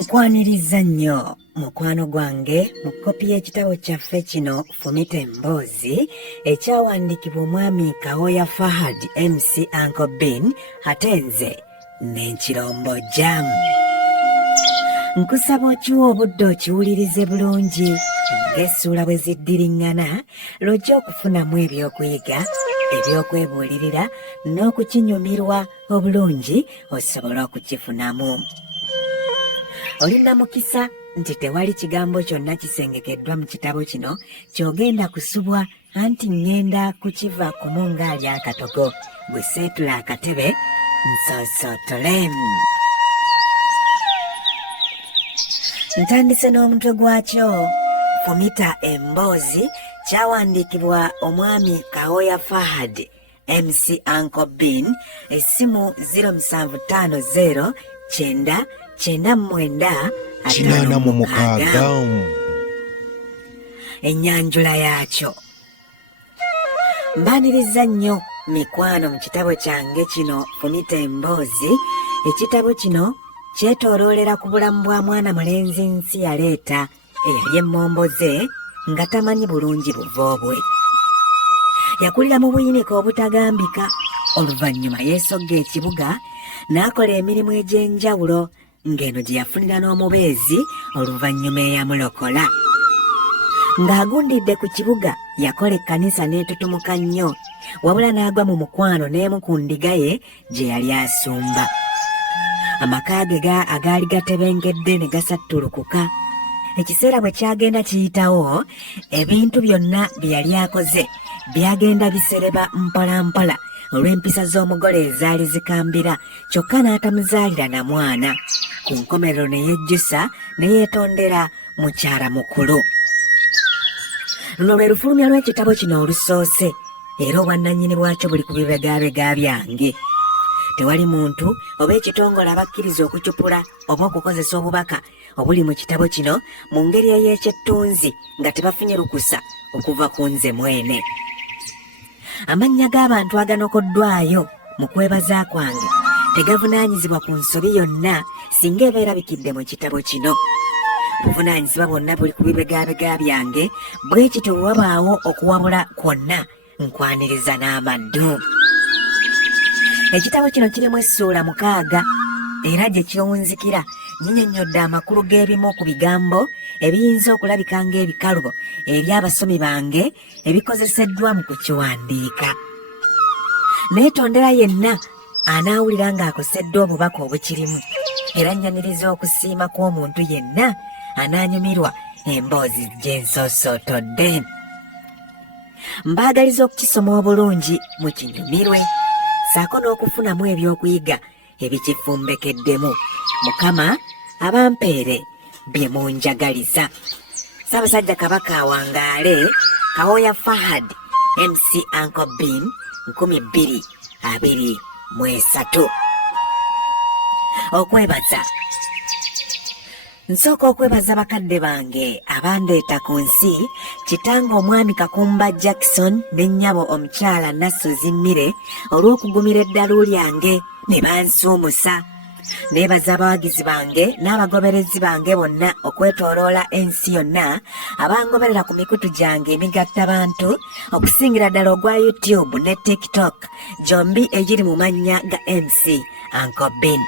Nkwaniriza nnyo mukwano gwange mu kopi y'ekitabo kyaffe kino Fumita Emboozi ekyawandiikibwa omwami Kawoya Fahad MC Uncle Ben ate nze n'enkiromboja. Nkusaba okiwa obudde okiwulirize bulungi ng'essuula bwe ziddiriŋŋana lw'ojja okufunamu ebyokuyiga ebyokwebuulirira n'okukinyumirwa obulungi osobole okukifunamu. Olina mukisa nti tewali kigambo kyonna kisengekeddwa mu kitabo kino ky'ogenda kusubwa anti ngenda kukiva kumu ng'ali akatogo bwe seetula akatebe nsosootole. Ntandise n'omutwe gwakyo. Fumita Emboozi kyawandiikibwa omwami Kawoya Fahad MC Uncle Ben, essimu 0750 999 Ennyanjula yaakyo. Mbaaniriza nnyo mikwano mu kitabo kyange kino Fumita Emboozi. Ekitabo kino kyetooloolera ku bulamu bwa mwana mulenzi nsi yaleeta eyali emmomboze nga tamanyi bulungi buva bwe. Yakulira mu buyinike obutagambika, oluvannyuma yeesogga ekibuga n'akola emirimu egy'enjawulo ng'eno gye yafunira n'omubeezi oluvannyuma eyamulokola. Ng'agundidde ku kibuga yakola ekkanisa n'etutumuka nnyo, wabula n'agwa mu mukwano n'emu ku ndiga ye gye yali asumba. Amaka ge agaali gatebengedde ne gasattulukuka. Ekiseera bwe kyagenda kiyitawo, ebintu byonna bye yali akoze byagenda bisereba mpola mpola olw'empisa z'omugole ezaali zikambira, kyokka n'atamuzaalira na mwana. Ku nkomerero ne yejjusa ne yeetondera mukyala mukulu. Luno lwe lufulumya lw'ekitabo kino olusoose, era obwannannyini bwakyo buli ku bibegabega byange. Tewali muntu oba ekitongole abakkiriza okucupula oba okukozesa obubaka obuli mu kitabo kino mu ngeri ey'ekyettunzi nga tebafunye lukusa okuva ku nze mwene. Amannya g'abantu aganokoddwayo mu kwebaza kwange tegavunaanyizibwa ku nsobi yonna singa ebeerabikidde mu kitabo kino. Buvunaanyizibwa bwonna buli ku bibegabega byange, bwe kityo bwe wabaawo okuwabula kwonna nkwaniriza n'amaddu. Ekitabo kino kirimu essuula 6 era gye kiwunzikira nnyinnyonnyodde amakulu g'ebimu ku bigambo ebiyinza okulabika ng'ebikalubo eri abasomi bange ebikozeseddwa mu kukiwandiika. Neetondera yenna anaawulira ng'akoseddwa obubaka obukirimu, era nnyaniriza okusiima kw'omuntu yenna anaanyumirwa emboozi gye nsoosootodde. Mbaagaliza okukisoma obulungi mukinyumirwe, saako n'okufunamu ebyokuyiga ebikifumbekeddemu. Mukama abampeere bye munjagaliza. Ssaabasajja Kabaka awangaale. Kawoya Fahad MC Uncle Ben 2023. Okwebaza. Nsooka okwebaza bakadde bange abandeeta ku nsi, kitange omwami Kakumba Jackson ne nnyabo omukyala Nassozi Mmire olw'okugumira eddalu lyange ne bansuumusa. Neebaza abawagizi bange n'abagoberezi bange bonna okwetooloola ensi yonna abangoberera ku mikutu gyange emigattabantu okusingira ddala ogwa YouTube ne TikTok, gyombi egiri mu mannya ga MC Uncle Ben.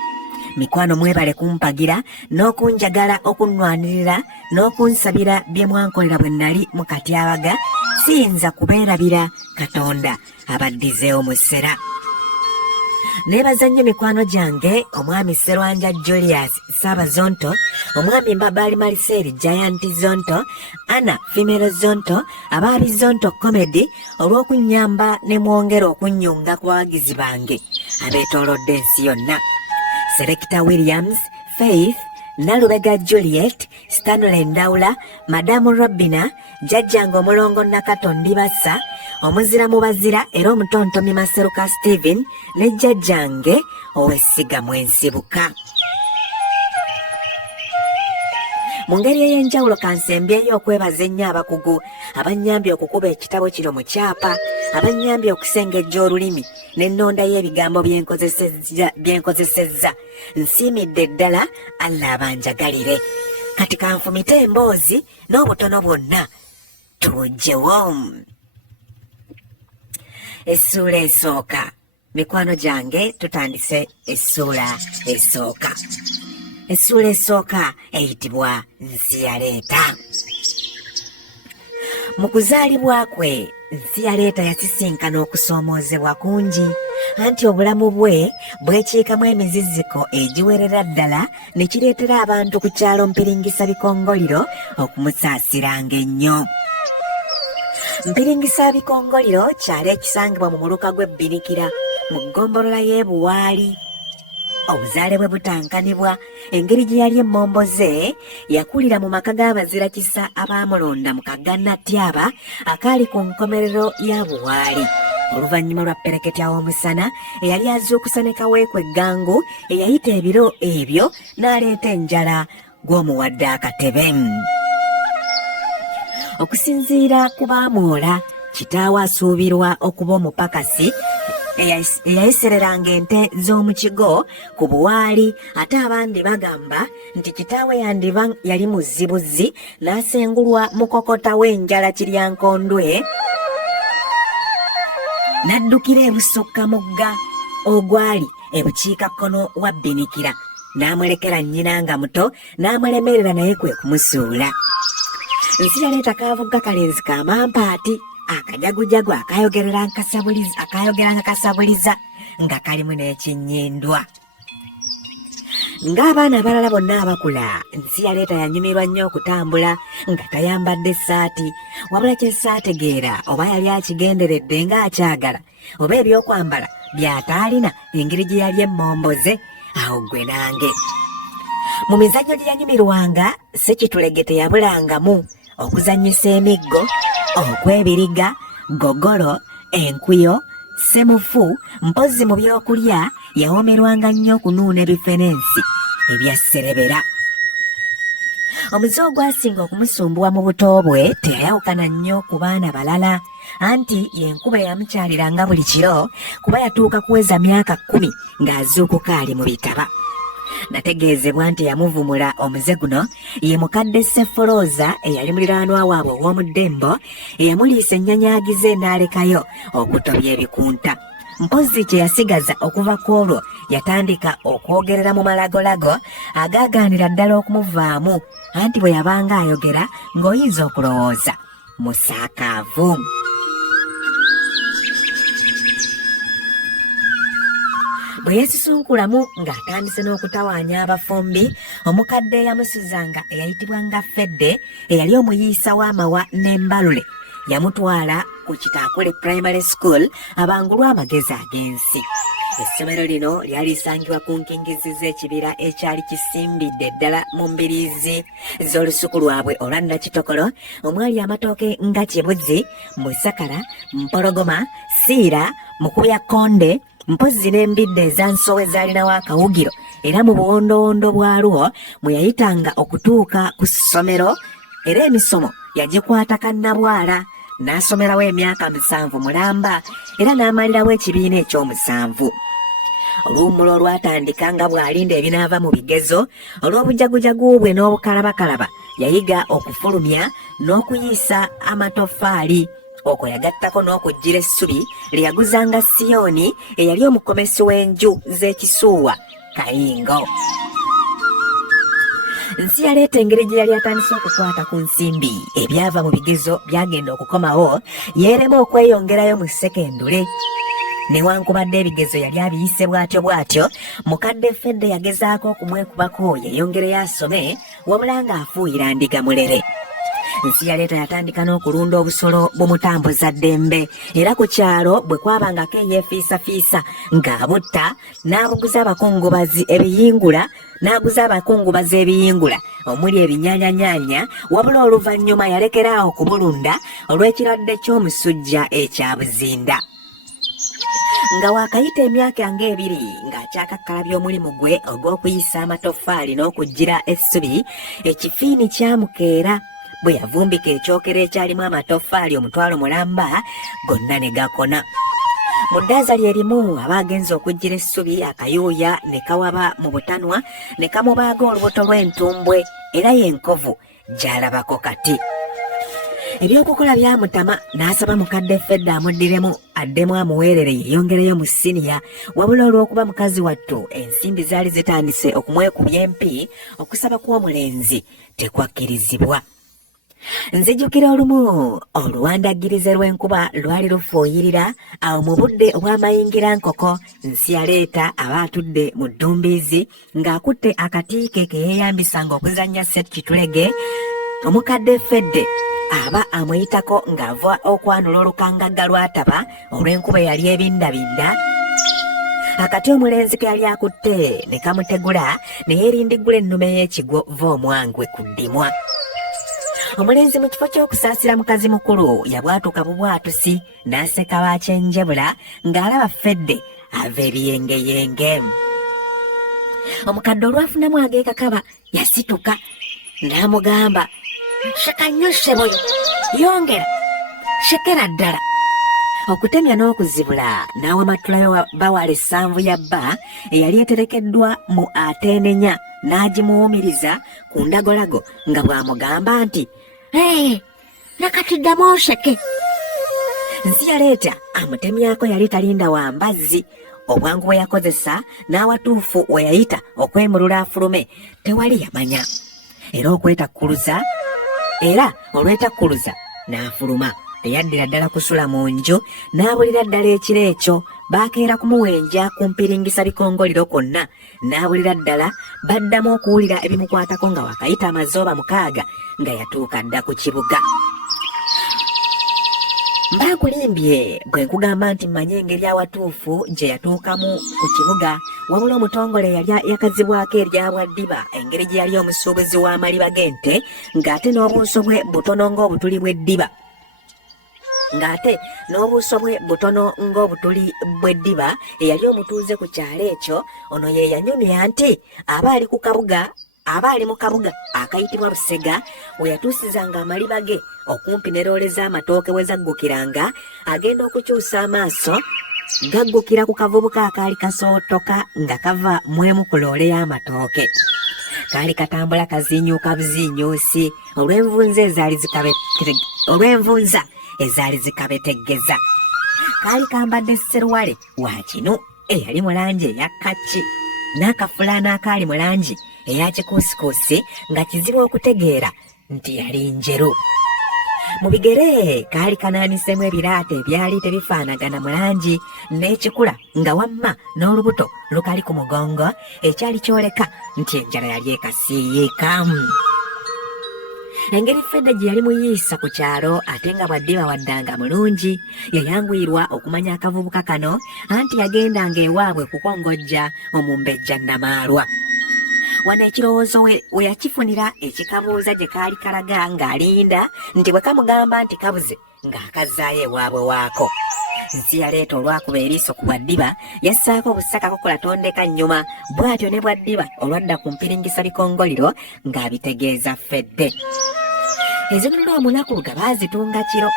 Mikwano mwebale kumpagira n'okunjagala okunnwanirira n'okunsabira bye mwankolera bwe nnali mu katyabaga, siyinza kubeerabira Katonda abaddizeewo mu ssera. Neebaza nnyo mikwano gyange omwami Sserwanja Julius Saabazonto, omwami Mbabaali Marcel Giant Zonto, Anna Femero Zonto, abaabi Zonto Comedy olw'okunnyamba ne mwongera okunnyunga ku bawagizi bange abeetoolodde ensi yonna. Selector Williams, Faith, Nalubega Juliet, Stanley Ndawula, Madamu Robina, Jajjange omulongo Nakato Bassa, omuzira mu bazira era omutontomi Maseruka Steven ne Jajjange ow'essiga Mwensibuka. Mu ngeri ey'enjawulo kansembyeyo okwebaza ennyo abakugu abannyambye okukuba ekitabo kino mu kyapa abanyambye okusengejja olulimi n'ennonda y'ebigambo byenkozesezza. Nsiimidde ddala Allah abanjagalire. Kati kanfumite emboozi n'obutono bwonna tubuggyewo. Essuula esooka. Mikwano gyange tutandise essuula esooka. Essuula esooka eyitibwa Nsiyaleeta. Mu kuzaalibwa kwe Nsiyaleeta yasisinkana okusoomoozebwa kungi, anti obulamu bwe bwekiikamu emiziziko egiwerera ddala ne kireetera abantu ku kyalo Mpiringisa Bikongoliro okumusaasiranga ennyo. Mpiringisa Bikongoliro kyalo ekisangibwa mu muluka gw'Ebbinikira mu ggombolola y'e Buwaali. Obuzaale bwe butankanibwa, engeri gye yali emmombo ze, yakulira mu maka g'abazirakisa abaamulonda mu Kaganatyaba akaali ku nkomerero ya Buwaali. Oluvannyuma lwa ppereketya w'omusana eyali azuukusa ne kaweeku eggangu eyayita ebiro ebyo n'aleeta enjala gw'omuwadde akatebe. Okusinziira ku baamwola, kitaawe asuubirwa okuba omupakasi eyayisereranga ente z'omu kigo ku Buwaali, ate abandi bagamba nti kitaawe yandiba yali muzibuzzi n'asengulwa mukokota w'enjala Kiryankondwe n'addukira ebusukka mugga ogwali ebukiikakkono wa Bbinikira, n'amulekera nnyina nga muto n'amulemerera naye kwe kumusuula. Nsiyaleeta kaavugga kalenzi ka mampaati, akajagujagu akayogera nga kasabuliza nga kalimu n'ekinnyindwa. Ng'abaana abalala bonna abakula, Nsiyaleeta yanyumirwa nnyo okutambula nga tayambadde ssaati, wabula kye saategeera oba yali akigenderedde ng'akyagala oba ebyokwambala by'ataalina engeri gye yali emmomboze. Awo ggwe nange mu mizannyo gye yanyumirwanga, Ssekitulege teyabulangamu okuzannyisa emiggo, okwebiriga, gogolo, enkuyo, semufu. Mpozzi mu byokulya yawoomerwanga nnyo okunuuna ebifenensi ebya sserebera. Omuze ogwasinga okumusumbuwa mu buto bwe teyayawukana nnyo ku baana balala, anti y'enkuba eyamukyaliranga buli kiro kuba yatuuka kuweza myaka 10 ng'azuukuka ali mu bitaba. Nategeezebwa nti yamuvumula omuze guno ye mukadde Seforoza eyali muliraanwa waabwe ow'omu Ddembo, eyamuliisa ennyanyagize n'alekayo okutobya ebikunta. Mpozzi kye yasigaza okuva ku olwo yatandika okwogerera mu malagolago agaagaanira ddala okumuvaamu, anti bwe yabanga ayogera ng'oyinza okulowooza musaakaavu. Bwe yeesisunkulamu ng'atandise n'okutawaanya abafumbi, omukadde eyamusuzanga eyayitibwanga Fedde eyali omuyiisa w'amawa n'embalule yamutwala ku Kitaakule Primary School abangulwa amagezi ag'ensi. Essomero lino lyali lisangibwa ku nkingizi z'ekibira ekyali kisimbidde ddala mu mbiriizi z'olusuku lwabwe olwa Nakitokolo, omwali amatooke nga Kibuzi, Musakala, Mpologoma, Siira, Mukubyakonde, mpozzi n'embidde ezansowe zaalinawo akawugiro, era mu buwondowondo bwalwo mwe yayitanga okutuuka ku ssomero, era emisomo yagikwata kannabwala. N'asomerawo emyaka 7 mulamba era n'amalirawo ekibiina ekyomusanvu. Oluwummulo olwatandika nga bw'alinda ebinaava mu bigezo olw'obujagujagu bwe n'obukalabakalaba, yayiga okufulumya n'okuyiisa amatoffaali. Okwo yagattako n'okujjira essubi lye yaguzanga Siyoni eyali omukomesi w'enju z'ekisuuwa Kayingo. Nsiyaleeta engeri gye yali atandise okukwata ku nsimbi ebyava mu bigezo byagenda okukomawo yeerema okweyongerayo mu sekendule. Newankubadde ebigezo yali abiyise bw'atyo, mukadde Fedde yagezaako okumwekubako yeyongereyo asome, wabula ng'afuuyira ndiga mulere. Nsiyaleeta yatandika n'okulunda obusolo bumutambuza ddembe, era ku kyalo bwe kwabangako eyeefiisafiisa ng'abutta n'abuguza abakungubazi ebiyingula omuli ebinyaanyanyaanya, wabula oluvannyuma yalekeraawo okubulunda olw'ekirwadde ky'omusujja ekyabuzinda. Nga waakayita emyaka ng'ebiri ng'akyakakkalabya omulimu gwe ogw'okuyisa amatoffaali n'okujjira essubi, ekifiini kyamukeera. bwe yavumbika ekyokero ekyalimu amatoffaali omutwalo mulamba gonna ne gakona. Mu ddaaza lye limu aba agenza okujjira essubi akayuuya ne kawaba mu butanwa ne kamubaaga olubuto lw'entumbwe era y'enkovu gy'alabako kati. Ebyokukola byamutama n'asaba mukadde Fedda amuddiremu addemu amuweerere yeeyongereyo mu siniya, wabula olw'okuba mukazi wattu ensimbi zaali zitandise okumwekubya empi okusaba kw'omulenzi tekwakkirizibwa. Nzijukira olumu oluwandagirize lw'enkuba lwali lufuuyirira awo mu budde obw'amayingira nkoko nsi yaleeta aba atudde mu ddumbiizi ng'akutte akati ke yeeyambisanga okuzannya ssekkitulege. Omukadde Fedde aba amuyitako ng'ava okwanula olukangagga lw'ataba olw'enkuba eyali ebindabinda. Akati omulenzi ke yali akutte ne kamutegula ne yeerindiggula ennume y'ekigwo va omwangwe ku ddimwa. Omulenzi mu kifo ky'okusaasira mukazi mukulu yabwatuka bubwatusi n'aseka bakyenjebula ng'alaba Fedde ava ebiyengeyenge. Omukadde olwafunamu ageekakaba yasituka n'amugamba, "Sheka nnyo sseboyo, yongera, shekera ddala." Okutemya n'okuzibula n'awamatulayo bawala essanvu ya bba eyali eterekeddwa mu ateenenya n'agimuwumiriza ku ndagolago nga bw'amugamba nti, "Nakati ddamu osheke." Nsi yaleeta amutemyako yali talinda wa mbazzi. Obwangu bwe yakozesa n'awatuufu we yayita okwemulula afulume tewali yamanya. Era olwetakkuluza n'afuluma. Teyaddira ddala kusula mu nju n'abulira ddala ekiro ekyo baakeera kumuwenja ku mpiringisa bikongoliro kwonna n'abulira ddala baddamu okuwulira ebimukwatako nga wakayita amazooba 6 nga yatuuka dda ku kibuga. Mbaakulimbye bwe nkugamba nti mmanyi engeri awatuufu gye yatuukamu ku kibuga, wabula omutongole yali yakazibwako eryabwa ddiba engeri gye yali omusuubuzi w'amaliba g'ente ng'ate n'obuuso bwe butono ng'obutuli bw'eddiba. Eyali omutuuze ku kyalo ekyo, ono ye yanyumya nti aba ali mu kabuga akayitibwa Busega we yatuusizanga amaliba ge okumpi ne loole z'amatooke we zaggukiranga, agenda okukyusa amaaso gaggukira ku kavubuka akaali kasootoka nga kava mu emu ku loole y'amatooke. Kaali katambula kaziinyuuka buziinyuusi olw'envunza ezaali zikabeteggeza. Kaali kambadde sserwale wa kinu eyali mu langi eya kaki n'akafulaana akaali mu langi eya kikuusikuusi nga kizibu okutegeera nti yali njeru. Mu bigere kaali kanaanisemu ebiraata ebyali tebifaanagana mu langi n'ekikula nga wamma n'olubuto lukali ku mugongo ekyali kyoleka nti enjala yali ekasiiyiika. Engeri Fedda gye yali muyiisa ku kyalo ate nga bwaddiba waddanga mulungi, yayanguyirwa okumanya akavubuka kano anti yagendanga ewaabwe kukongojja omumbejja Namaalwa. Wano ekirowoozo we yakifunira ekikabuuza gye kaali kalaga ng'alinda nti bwe kamugamba nti kabuze ng'akazzaayo ewaabwe waako. Nsi yaleeta olwakuba eriiso ku bwaddiba yassaako obusaka kokulatondeka nnyuma, bw'atyo ne bwaddiba olwadda ku mpiringisa bikongoliro ng'abitegeeza Fedde. Ezinunula omunaku nga baazitunga kiro.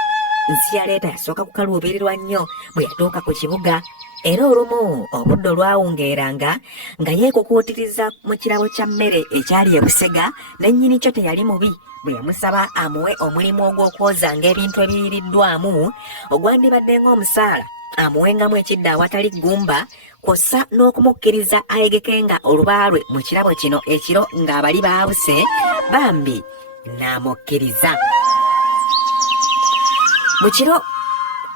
Nsi yaleeta yasooka kukaluubirirwa nnyo bwe yatuuka ku kibuga, era olumu obudde olwawungeeranga nga yeekukuutiriza mu kirabo kya mmere ekyali e Busega, nennyini kyo teyali mubi bwe yamusaba amuwe omulimu ogw'okwozanga ebintu ebiyiriddwamu ogwandibadde ng'omusaala amuwengamu ekidde awatali ggumba, kw'ossa n'okumukkiriza ayegekenga olubalwe mu kirabo kino ekiro ng'abali baabuse, bambi n'amukkiriza.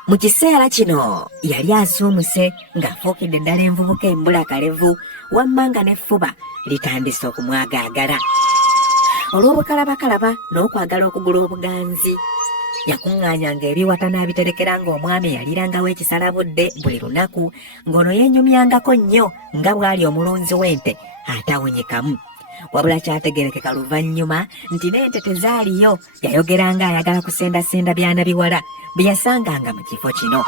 Mu kiseera kino yali asuumuse ng'afuukidde ddala envubuka embula kalevu, wamma nga n'effuba litandise okumwagaagala. Olw'obukalabakalaba n'okwagala okugula obuganzi, yakuŋŋaanyanga ebiwata n'abiterekera ng'omwami yalirangawo ekisalabudde buli lunaku, ng'ono yeenyumyangako nnyo nga bw'ali omulunzi w'ente atawunyikamu. Wabula kyategerekeka luvannyuma nti n'ente tezaaliyo, yayogeranga ayagala kusendasenda byana biwala bye yasanganga mu kifo kino.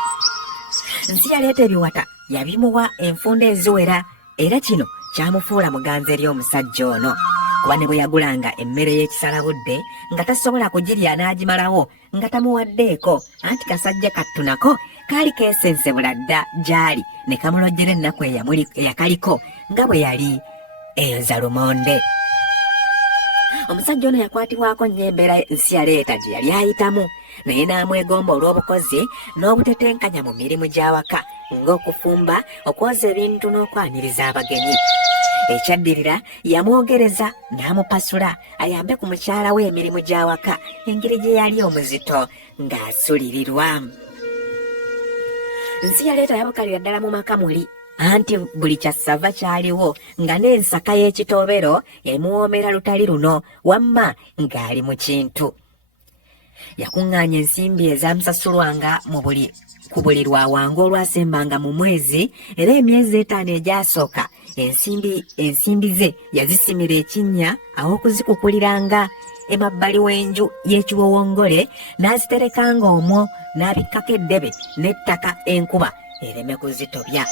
Nsi yaleeta ebiwata yabimuwa enfunda eziwera, era kino kyamufuula muganzi eri omusajja ono. kuba ne bwe yagulanga emmere y'ekisalabudde nga tasobola kugirya n'agimalawo nga tamuwaddeeko, anti kasajja kattu nako kaali keesensebula dda gy'ali ne kamulojjera ennaku eyakaliko nga bwe yali enza lumonde. Omusajja ono yakwatibwako nnyo embeera ensi yaleeta gye yali ayitamu, naye n'amwegomba olw'obukozi n'obutetenkanya mu mirimu gy'awaka ng'okufumba, okwoza ebintu n'okwaniriza abagenyi. Ekyaddirira yamwogereza n'amupasula ayambe ku mukyala we emirimu gy'awaka, engeri gye yali omuzito ng'asulirirwa. Nsi yaleeta yabukalira ddala mu maka muli, anti buli kyassava kyaliwo nga n'ensaka y'ekitoobero emuwoomera lutali luno, wamma ng'ali mu kintu. Yakuŋŋaanya ensimbi ezaamusasulwanga ku buli lwawangu olwasembanga mu mwezi, era emyezi 5 egyasooka ensimbi ze yazisimira ekinnya aw'okuzikukuliranga emabbali w'enju y'ekiwowongole, n'aziterekanga omwo n'abikkako eddebe n'ettaka enkuba ereme kuzitobya.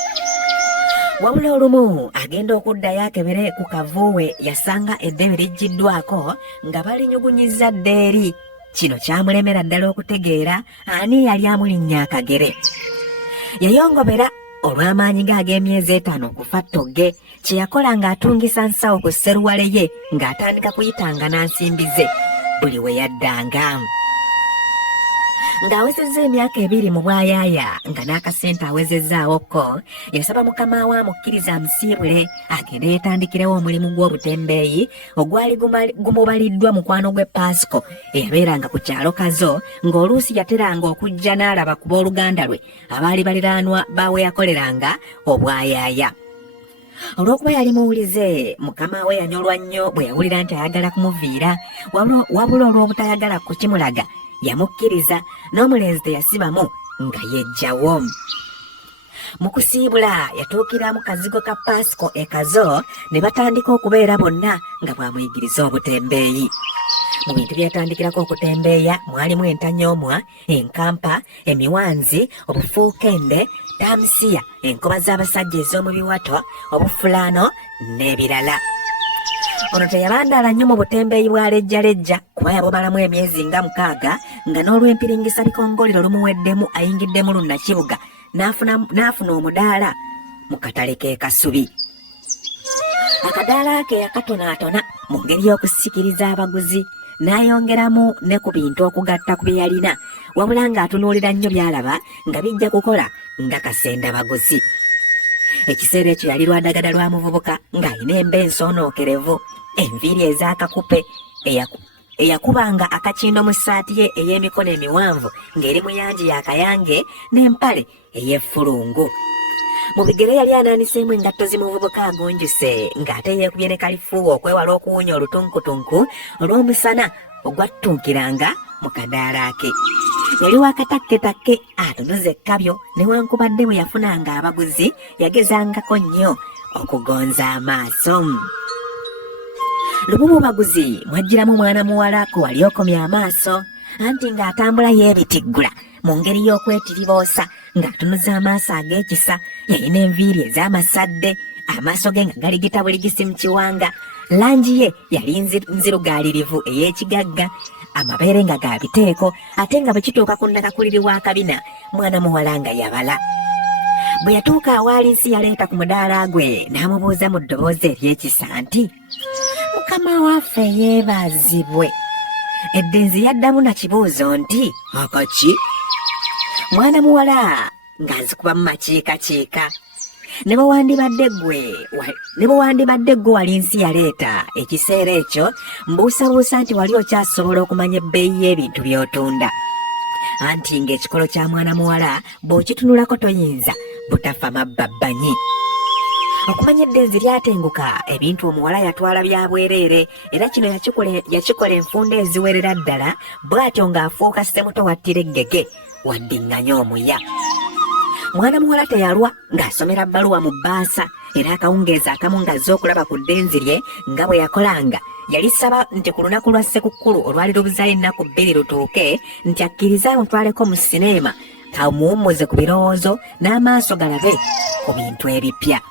Wabula olumu agenda okuddayo akebere ku kavuuwe, yasanga eddebe liggiddwako nga balinyugunyiza ddeeri. Kino kyamulemera ddala okutegeera ani yali amulinnya akagere. Yayongobera olw'amaanyi ge ag'emyezi 5 okufa ttogge, kye yakola ng'atungisa nsawo ku sseruwale ye ng'atandika kuyitanga nansimbi ze buli we yaddanga. Ng'awezezza emyaka 2 mu bwayaaya nga n'akasente awezezzaawo yasaba mukama we amukkiriza amusiibule agende yeetandikirewo omulimu gw'obutembeeyi ogwali gumubaliddwa mukwano gwe Pasco eyabeeranga ku kyalo Kazo, ng'oluusi yateranga okujja n'alaba ku booluganda lwe abaali baliraanwa bawe yakoleranga obwayaaya. Olw'okuba yali muwulize, mukama we yanyolwa nnyo bwe yawulira nti ayagala kumuviira, wabula olw'obutayagala kukimulaga yamukkiriza, n'omulenzi teyasibamu nga yejjawo. Mu kusiibula yatuukira mu kazigo ka Pasco e Kazo, ne batandika okubeera bonna nga bw'amuyigiriza obutembeeyi. Mu bintu bye yatandikirako okutembeeya mwalimu entanyoomwa, enkampa, emiwanzi, obufuukende, tamusiya, enkoba z'abasajja ez'omu biwato, obufulaano n'ebirala. Ono teyabandaala nnyo mu butembeeyi bwa lejjalejja kuba yabumalamu emyezi nga 6, nga n'olw'empiringisa bikongolero lumuweddemu ayingiddemu lunnakibuga n'afuna omudaala mu katale k'e Kasubi. Akadaala ke yakatonaatona mu ngeri y'okusikiriza abaguzi, n'ayongeramu ne ku bintu okugatta ku bye yalina, wabula ng'atunuulira nnyo by'alaba nga bijja kukola nga kasenda baguzi. Ekiseera ekyo yali lwadagada lwa muvubuka ng'alina emba ensonookerevu, enviiri ez'akakupe, eyakubanga akakindo mu ssaati ye ey'emikono emiwanvu ng'eri mu yangi yakayange n'empale ey'effulungu. Mu bigere yali anaaniseemu engatto zimuvubuka agunjuse ng'ate yeekubye ne kalifuuwa okwewala okuwunya olutunkutunku olw'omusana ogwattunkiranga mu kadaala ke. Yali wakatakketakke atunuza ekkabyo, newankubadde bwe yafunanga abaguzi yagezangako nnyo okugonza amaaso. Lumu mu baguzi mwajjiramu mwana muwala ku wali okomye amaaso, anti ng'atambula yeebitiggula mu ngeri y'okwetiriboosa ng'atunuza amaaso ag'ekisa. Yalina enviiri ez'amasadde, amaaso ge nga galigita buligisi mu kiwanga, langi ye yali nzirugaalirivu ey'ekigagga, amabeere nga ga biteeko, ate nga bwe kituuka ku nnakakuliri wa kabina mwana muwala nga yabala. Bwe yatuuka awaali nsi yaleeta ku mudaala gwe n'amubuuza mu ddoboozi ery'ekisa nti, "Mukama waffe yeebazibwe." Eddenzi yaddamu na kibuuzo nti, "Akaki?" Mwana muwala ng'azikuba mu makiikakiika. Ne bwe wandibadde ggwe wali nsi yaleeta ekiseera ekyo, mbuusabuusa nti wali okyasobola okumanya ebbeeyi y'ebintu by'otunda. Anti ng'ekikolo kya mwana muwala bw'okitunulako toyinza butafa mabbabbanyi. Okumanya eddenzi lyatenguka ebintu omuwala yatwala bya bwereere, era kino yakikola enfunda eziwerera ddala, bw'atyo ng'afuuka ssemuto wattira eggege waddiŋŋanya omuya. Mwana muwala teyalwa ng'asomera bbaluwa mu bbaasa, era akawungeezi akamu ng'azze okulaba ku ddenzi lye nga bwe yakolanga. Yali saba nti ku lunaku lwa Ssekukkulu olwali lubuzaayo ennaku 2 lutuuke, nti akkirize amutwaleko mu sineema kamuwummuze ku birowoozo n'amaaso galabe ku bintu ebipya.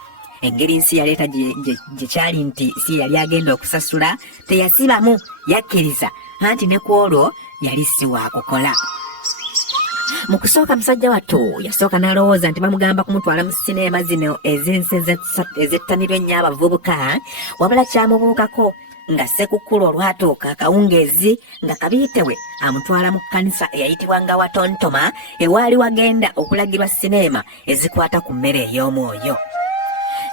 engeri nsi yaleeta gye kyali nti si yali agenda okusasula teyasibamu, yakkiriza anti ne ku olwo yali si waakukola. Mu kusooka musajja wattu yasooka n'alowooza nti bamugamba kumutwala mu sineema zino ez'ensi ezettanirwa ennyo abavubuka, wabula kyamubuukako nga Ssekukkulu olwatuuka akawungeezi nga Kabiitewe amutwala mu kkanisa eyayitibwanga Watontoma ewaali wagenda okulagirwa sineema ezikwata ku mmere ey'omwoyo.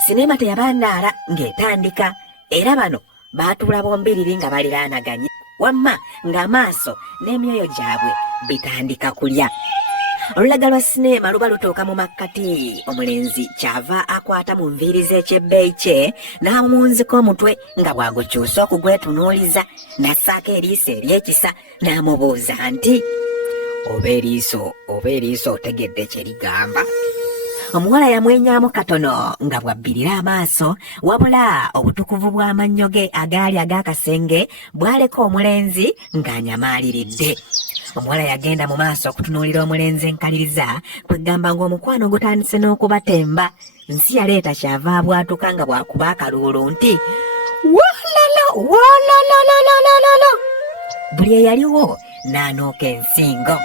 Sineema teyabandaala ng'etandika, era bano baatuula bombiriri nga baliraanaganye, wamma ng'amaaso n'emyoyo gyabwe bitandika kulya. Olulaga lwa sineema luba lutuuka mu makkati, omulenzi kyava akwata mu nviiri z'ekyebbeeyi kye n'amumunzika omutwe nga bw'agukyusa okugwetunuuliza, n'assaako eriiso ery'ekisa n'amubuuza nti, oba eriiso otegedde kye ligamba? Omuwala yamwenyaamu katono nga bwabbirira amaaso, wabula obutukuvu bw'amannyo ge agaali ag'akasenge bwaleka omulenzi ng'anyamaaliridde. Omuwala yagenda mu maaso okutunuulira omulenzi enkaliriza, kwegamba ng'omukwano gutandise n'okubatemba. Nsi yaleeta kyava abwatuka nga bw'akuba akaluulu nti, walala, buli eyaliwo n'anooka ensingo.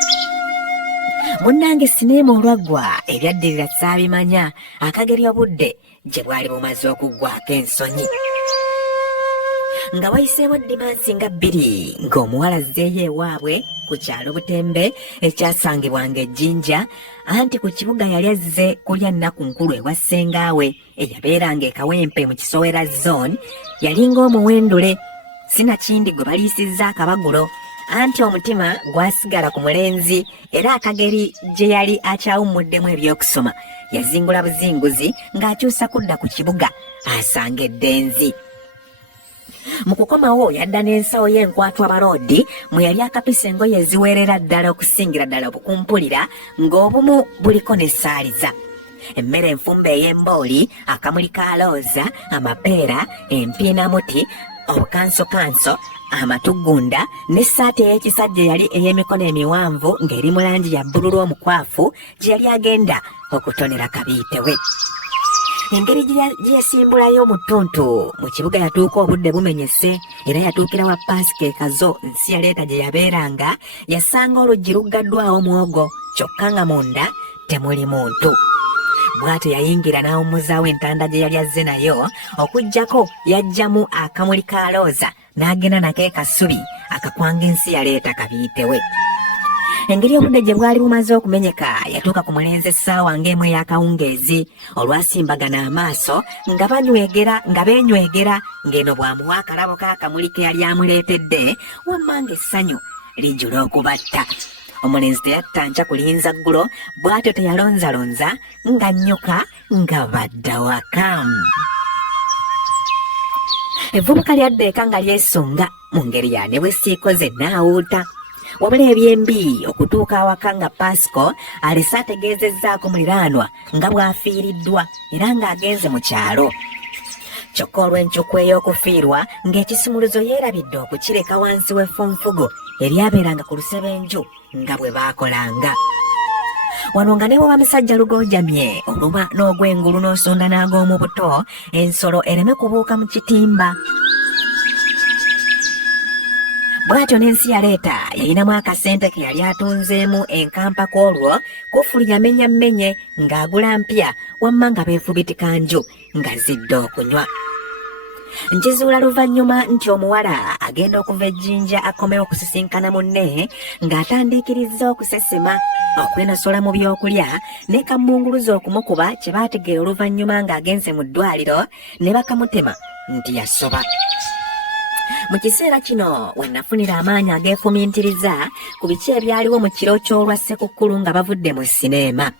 Munnange sineema olwaggwa ebyaddirira saabimanya, akageri obudde gye bwali bumaze okuggwako ensonyi. Nga wayiseewo dimansi nga 2 ng'omuwala azzeeyo ewaabwe ku kyalo Butembe ekyasangibwanga ejjinja, anti ku kibuga yali azze kulya nnaku nkulu ewa ssengaawe eyabeeranga e Kawempe mu Kisowera zone. Yalinga omuwendule, sinakindi gwe baliisizza akabagulo, anti omutima gwasigala ku mulenzi, era akageri gye yali akyawumuddemu ebyokusoma yazingula buzinguzi ng'akyusa kudda ku kibuga asanga eddenzi. Mu kukomawo yadda n'ensawo y'enkwatwa baloodi mwe yali akapisa engoye eziweerera ddala okusingira ddala obukumpulira, ng'obumu buliko n'essaaliza. Emmere enfumba ey'embooli, akamuli ka looza, amapeera, empiinamuti, obukansokanso, amatugunda n'essaati ey'ekisajja yali ey'emikono emiwanvu ng'eri mu langi ya bbululu omukwafu gye yali agenda okutonera Kabiitewe. Engeri gye yasimbulayo mu ttuntu mu kibuga yatuuka obudde bumenyese, era yatuukira wa Paasika ekazo nsi yaleeta gye yabeeranga, yasanga oluggi luggaddwawo mwogo kyokka nga munda temuli muntu. Bw'atyo yayingira n'awummuzaawo entanda gye yali azze nayo, okuggyako yaggyamu akamuli ka looza n'agenda nako ekasubi akakwanga ensi yaleeta Kabiitewe. Engeri obudde gye bwali bumaze okumenyeka yatuuka ku mulenzi essaawa ng'emu ey'akawungeezi, olwasimbagana amaaso nga beenywegera ng'eno bw'amuwa akalabo k'akamuli ke yali amuleetedde, wamma ng'essanyu lijjula okubatta. Omulenzi teyattanca kulinza ggulo, bw'atyo teyalonzalonza nga nnyuka nga badda waka. Evvubuka lyadda eka nga lyesunga mu ngeri ya ne bwe siikoze naawuuta. Wabula ebyembi okutuuka awaka nga Pasco alese ategeezezzaako muliraanwa nga bw'afiiriddwa era ng'agenze mu kyalo. Kyokka olw'enkyukwu ey'okufiirwa ng'ekisumuluzo yeerabidde okukireka wansi w'effunfugu eryabeeranga ku lusebenju nga bwe baakolanga. Wano nga ne bwe bamusajja lugoojamye oluma n'ogw'engulu n'osunda n'ag'omu buto, ensolo ereme kubuuka mu kitimba. Bw'atyo n'ensi yaleeta yalinamu akasente ke yali atunzeemu enkampa kw'olwo kufulu yamenyamenye ng'agula mpya, wamma nga beefubitika nju nga zidde okunywa. Nkizuula luvannyuma nti omuwala agenda okuva ejjinja akomewo okusisinkana munne ng'atandiikirizza okusesema, okwenosola mu byokulya ne kammunguluza okumukuba kye baategeera oluvannyuma ng'agenze mu ddwaliro ne bakamutema nti yasoba. Mu kiseera kino we nafunira amaanyi ageefumintiriza ku biki ebyaliwo mu kiro ky'olwa Ssekukkulu nga bavudde mu sineema.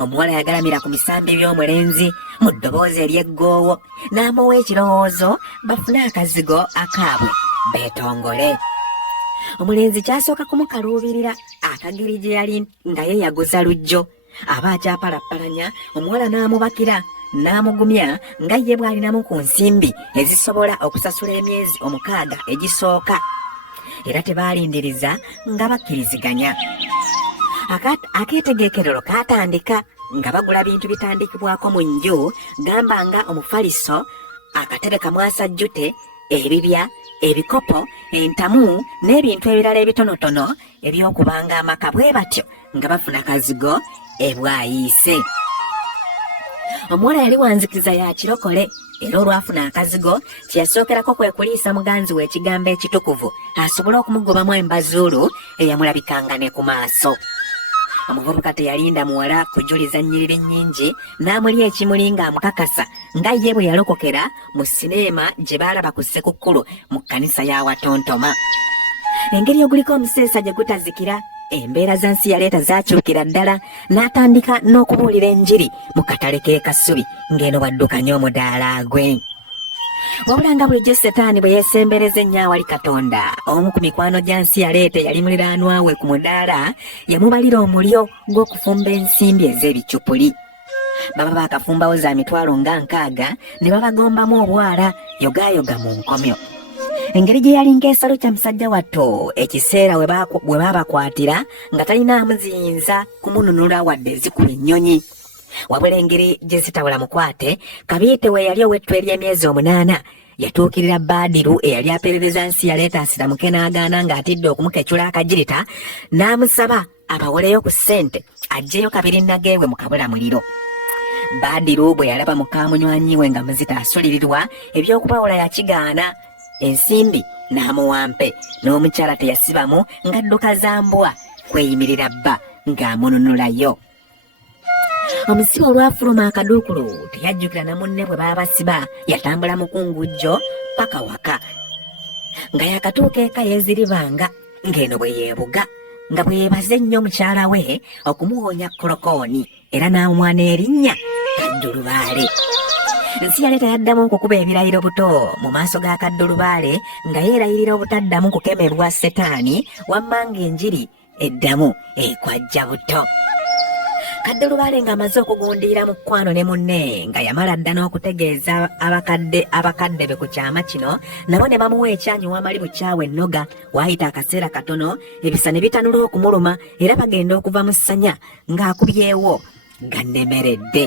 Omuwala yagalamira ku misambi by'omulenzi mu ddoboozi ery'eggoowo n'amuwa ekirowoozo bafune akazigo akaabwe beetongole. Omulenzi kyasooka kumukaluubirira akageri gye yali nga ye yaguza lujjo, aba akyapalappalanya, omuwala n'amubakira n'amugumya nga ye bw'alinamu ku nsimbi ezisobola okusasula emyezi 6 egisooka, era tebaalindiriza nga bakkiriziganya. Akeetegeekerero kaatandika nga bagula bintu bitandikibwako mu nju, gamba nga omufaliso, akatebe kamwasajjute, ebibya, ebikopo, entamu n'ebintu ebirala ebitonotono eby'okubanga amaka bwe batyo nga bafuna kazigo ebwayiise. Omuwala yali wanzikiza ya kirokole era olwafuna akazigo kye yasookerako kwe kuliisa muganzi we ekigambo ekitukuvu asobole okumugobamu embazuulu eyamulabikanga ne ku maaso. Omuvubuka teyalinda muwala kujuliza nnyiriri nnyingi n'amuli ekimuli ng'amukakasa nga ye bwe yalokokera mu sineema gye baalaba ku Ssekukkulu mu kkanisa ya Watontoma. Engeri oguliko omuseesa gye gutazikira, embeera za nsi yaleeta zaakyukira ddala n'atandika n'okubuulira enjiri mu katale k'e Kasubi ng'eno bwaddukanya omudaala gwe. Wabula nga bulijjo Setaani bwe yeesembereza ennyo awali Katonda, omu ku mikwano gya nsi yaleeta eyali muliraanwa we ku mudaala yamubalira omulyo gw'okufumba ensimbi ez'ebicupuli. Baba baakafumbawo za mitwalo nga 6 ne babagombamu obwala yogayoga mu nkomyo. Engeri gye yali ng'esalo kya musajja watto ekiseera we baabakwatira nga talinaamu ziyinza kumununula wadde zikuba ennyonyi. Wabula engeri gye zitabula mukwate, Kabiite we yali ow'ettwe ery'emyezi 8 yatuukirira Baadiru eyali aperereza nsi yaleeta asiramuke n'agaana ng'atidde okumukecula akagirita, n'amusaba abawoleyo ku ssente aggyeyo Kabirinnage geewe mu kabulamuliro. Baadiru bwe yalaba mukamunywanyi we nga muzita asulirirwa eby'okubawola yakigaana. Ensimbi n'amuwampe n'omukyala teyasibamu ng'adduka za mbwa kweyimirira bba ng'amununulayo. Omusibe olwafuluma akaduukulu teyajjukira na munne bwe baabasiba, yatambula mukungujjo paka waka nga yakatuuka eka yeeziribanga ng'eno bwe yeebuga nga bwe yeebaze ennyo mukyala we okumuwonya kolokooni era n'amwana erinnya Kaddulubaale. Nsi yaleeta yaddamu okukuba ebirayiro buto mu maaso ga Kaddulubaale nga yeerayirira obutaddamu kukemebwa Setaani wamma ng'enjiri eddamu ekwajja buto. Kaddulubaale ng'amaze okugundira mu kkwano ne munne nga yamala dda n'okutegeeza abakadde be ku kyama kino, nabo ne bamuwa ekyanyi wamali bukyawe ennoga. Waayita akaseera katono ebisa ne bitanula okumuluma era bagenda okuva mu ssanya ng'akubyewo gannemeredde.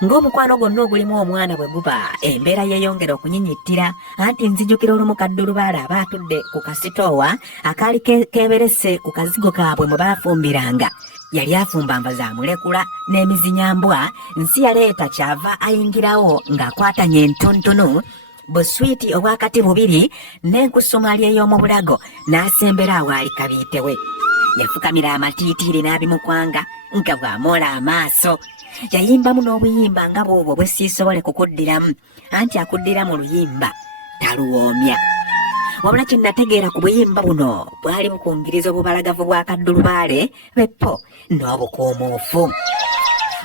Ng'omukwano gwonna ogulimu omwana bwe guba, embeera yeeyongera okunyinyittira, anti nzijukira olumu Kaddulubaale aba atudde ku kasitoowa akaali keeberese ku kazigo kaabwe mwe baafumbiranga. Yali afumba nva za mulekula n'emizinyambwa. Nsi yaleeta kyava ayingirawo ng'akwatanya entontonu, buswiti obwakati bubiri n'enkusumaali ey'omu bulago, n'asembera awaali Kabiite we. Yafukamira amatiitiiri n'abimukwanga nga bw'amoola amaaso. Yayimbamu n'obuyimba nga bw'obwo bwe siisobole kukuddiramu, anti akuddira mu luyimba taluwoomya. Wabula kye nategeera ku buyimba buno bwali bukungiriza obubalagavu bwa Kaddulubaale beppo n'obukuumuufu.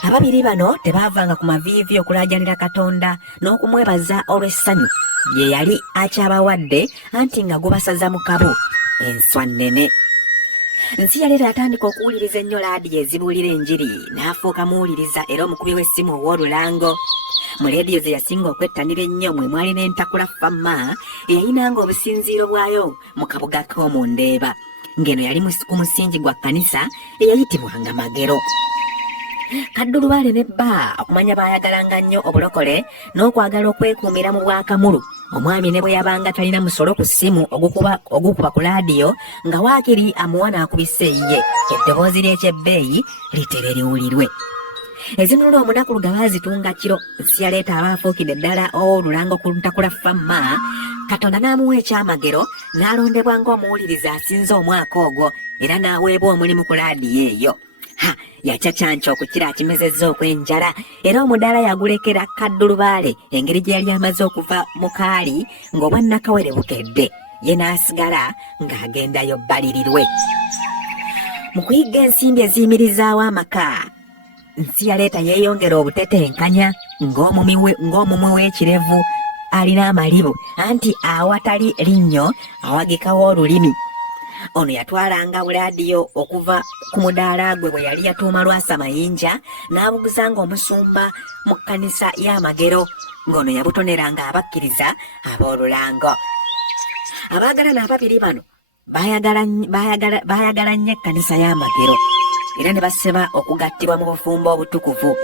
Ababiri bano tebaavanga ku maviivi okulaajanira Katonda n'okumwebaza olw'essanyu lye yali akyabawadde, anti nga gubasaza mu kabu enswa nnene. Nsi yaleeta yatandika okuwuliriza ennyo laadiyo ezibuulira enjiri, n'afuuka muwuliriza era omukubi w'essimu ow'olulango. Mu leediyo ze yasinga okwettanira ennyo mwe mwali n'entakula famma eyayinanga obusinziiro bwayo mu kabuga k'omu Ndeeba, ng'eno yali ku musingi gwa kkanisa eyayitibwanga Magero. Kaddulubaale ne bba okumanya baayagalanga nnyo obulokole n'okwagala okwekuumira mu bwakamulu. Omwami ne bwe yabanga talina musolo ku ssimu ogukuba ku laadiyo, nga waakiri amuwa n'akubisa eyiye, eddoboozi ly'ekyebbeeyi litere liwulirwe. Ezinunula omunaku luga baazitunga kiro. Nsi yaleeta abaafuukidde ddala olulango ku ntakula famma. Katonda n'amuwa ekyamagero n'alondebwa ng'omuwuliriza asinze omwaka ogwo era n'aweebwa omulimu ku laadiyo eyo. Yakyacanca okukira akimezezza okwenjala era omudaala yagulekera Kaddulubaale engeri gye yali amaze okuva mu kaali ng'obwannakawere bukedde, ye n'asigala ng'agendayo bbalirirwe. Mu kuyigga ensimbi eziyimirizaawo amaka, nsi yaleeta yeeyongera obutetenkanya ng'omumwi w'ekirevu alina amalibu, anti awatali linnyo awagikawo olulimi. Ono yatwalanga bulaadiyo okuva ku mudaala gwe bwe yali yatuuma Lwasa Mayinja n'abuguzanga omusumba mu kkanisa y'Amagero, ng'ono yabutoneranga abakkiriza ab'olulango. Abaagalana ababiri bano baayagala nnyo ekkanisa y'Amagero. era ne baseba okugattibwa mu bufumbo obutukuvu.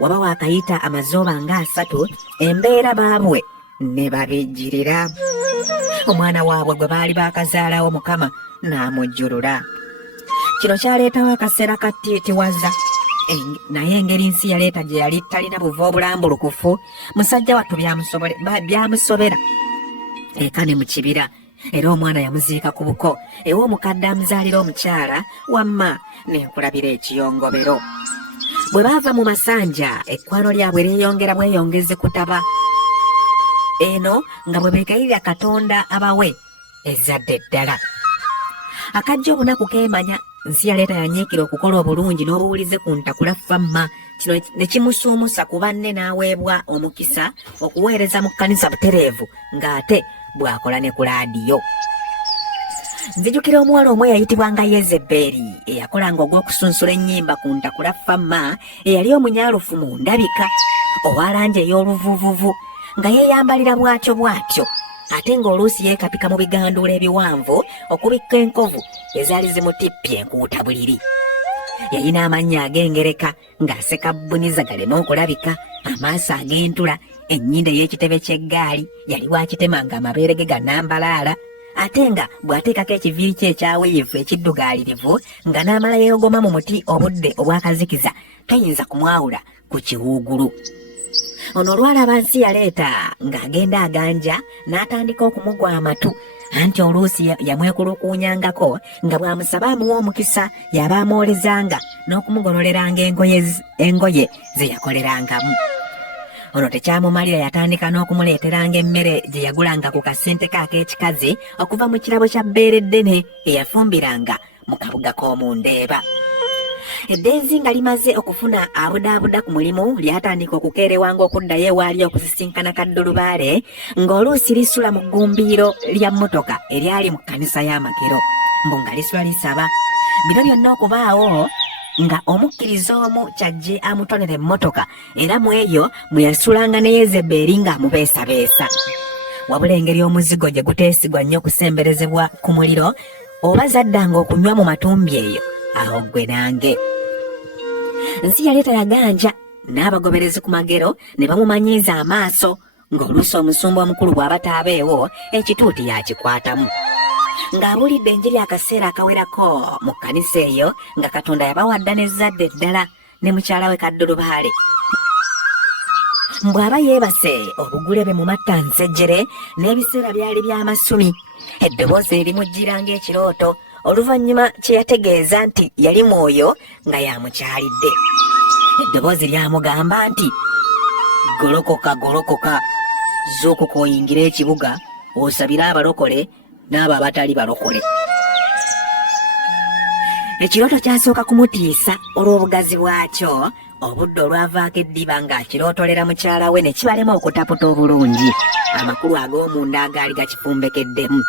Waba waakayita amazooba nga 3 embeera baabwe ne babijjirira. Omwana waabwe gwe baali baakazaalawo Mukama n'amujjulula. Kino kyaleetawo akaseera kattiitiwaza. Naye engeri nsi yaleeta gye yali talina buva obulambulukufu, musajja wattu byamusobera eka ne mu kibira. Era omwana yamuziika ku buko ew'omukadde amuzaalira omukyala wamma n'enkulabira ekiyongobero. Bwe baava mu masanja ekkwano lyabwe lyeyongera bweyongeze kutaba. Eno nga bwe beegayirira Katonda abawe ezzadde ddala. Akajja obunaku keemanya nsi yaleeta yanyiikira okukola obulungi n'obuwulize ku ntakula famma. Kino ne kimusuumusa ku banne n'aweebwa omukisa okuweereza mu kkanisa butereevu ng'ate bw'akola ne ku laadiyo. Nzijukira omuwala omu eyayitibwanga Yezeberi eyakolanga ogw'okusunsula ennyimba ku ntakula famma eyali omunyaalufu mu ndabika owa langi ey'oluvuvuvu nga yeeyambalira bw'atyo ate ng'oluusi yeekapika mu biganduula ebiwanvu okubikka enkovu ezaali zimutippye enkuuta buliri. Yalina amannya ag'engereka ng'aseka bbuniza galeme okulabika, amaaso ag'entula, ennyindo ey'ekitebe ky'eggaali yali wakitema ng'amabeere ge gannambalaala, ate nga bw'ateekako ekiviiri kye ekyaweevu ekiddugaalirivu nga n'amala yeeyogoma mu muti obudde obwakazikiza tayinza kumwawula ku kiwuugulu. Ono olwalaba nsi yaleeta ng'agenda aganja n'atandika okumugwa amatu, anti oluusi yamwekulukuunyangako nga bw'amusaba amuwa omukisa yaba amwolezanga n'okumugonoleranga engoye ze yakolerangamu. Ono tekyamumalira yatandika n'okumuleeteranga emmere gye yagulanga ku kasente ke ak'ekikazi okuva mu kirabo kya bbeere ddene eyafumbiranga mu kabuga k'omundeeba. Eddeenzi nga limaze okufuna abudaabuda ku mulimu lyatandika okukeerewanga okuddayo ewaali okusisinkana kaddulubaale ng'oluusi lisula mu ggumbiiro lya mmotoka eryali mu kkanisa y'Amakero mbu nga lisula lisaba. Bino byonna okubaawo nga omukkiriza omu kyajje amutonera emmotoka era mu eyo mwe yasulanga ne Yezeberi ng'amubeesabeesa. Wabula engeri omuzigo gye guteesigwa nnyo okusemberezebwa ku muliro oba zaddanga okunywa mu matumbi eyo, awo ggwe nange. Nsi yaleeta yaganja n'abagoberezi ku magero ne bamumanyiiza amaaso ng'oluusi omusumba omukulu bw'aba taabeewo ekituuti yakikwatamu. Ng'abulidde enjiri akaseera akawerako mu kkanisa eyo nga Katonda yabawadda n'ezzadde ddala ne mukyala we Kaddulubaale. Bw'aba yeebase obugulebe mu mattansejjere n'ebiseera byali by'amasumi, eddoboozi erimujjiranga ekirooto oluvannyuma kye yategeeza nti yali mwoyo nga yamukyalidde. Eddoboozi lyamugamba nti, "Golokoka, golokoka, zuukuka oyingire ekibuga osabire abalokole n'abo abatali balokole." Ekirooto kyasooka kumutiisa olw'obugazi bwakyo, obudde olwavaako eddiba ng'akirootolera mukyala we ne kibalema okutaputa obulungi amakulu ag'omunda agaali gakifumbekeddemu.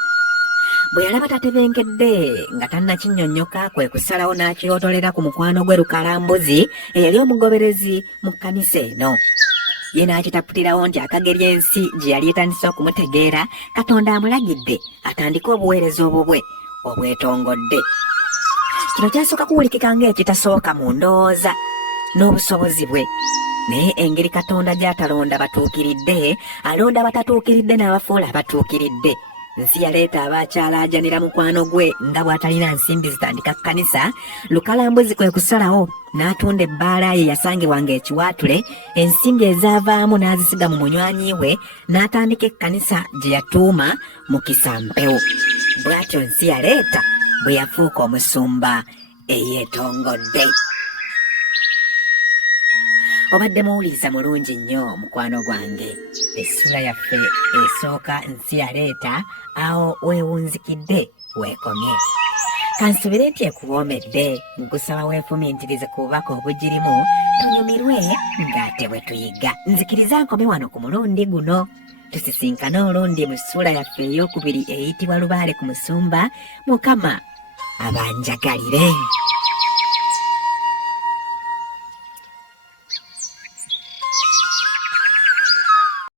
Bwe yalaba tatebenkedde nga tannakinnyonnyoka kwe kusalawo n'akirootolera ku mukwano gwe Lukalambuzi eyali omugoberezi mu kkanisa eno. Ye n'akitaputirawo nti akageri ensi gye yali etandise okumutegeera Katonda amulagidde atandike obuweereza obubwe obwetongodde. Kino kyasooka kuwulikika ng'ekitasooka mu ndowooza n'obusobozi bwe, naye engeri Katonda gy'atalonda batuukiridde alonda batatuukiridde n'abafuula abatuukiridde. Nsi yaleeta abakyalaajanira mukwano gwe nga bw'atalina nsimbi zitandika kkanisa, Lukalambuzi kwe kusalawo n'atunda ebbaala ye yasangibwanga ekiwaatule, ensimbi ezaavaamu n'azisiga mu munywanyi we n'atandika ekkanisa gye yatuuma Mukisampewo. Bw'atyo nsi yaleeta bwe yafuuka omusumba eyeetongodde. Obadde muwuliriza mulungi nnyo mukwano gwange. Essula yaffe esooka nsi yaleeta awo weewunzikidde weekomye. Kansubire nti ekuwoomedde, nkusaba weefumiintirize ku bubaka obugirimu tunyumirwe ng'ate bwe tuyiga. Nzikiriza nkome wano ku mulundi guno. Tusisinkane olundi mu ssuula yaffe ey'okubiri eyitibwa Lubaale ku Musumba. Mukama abanjagalire.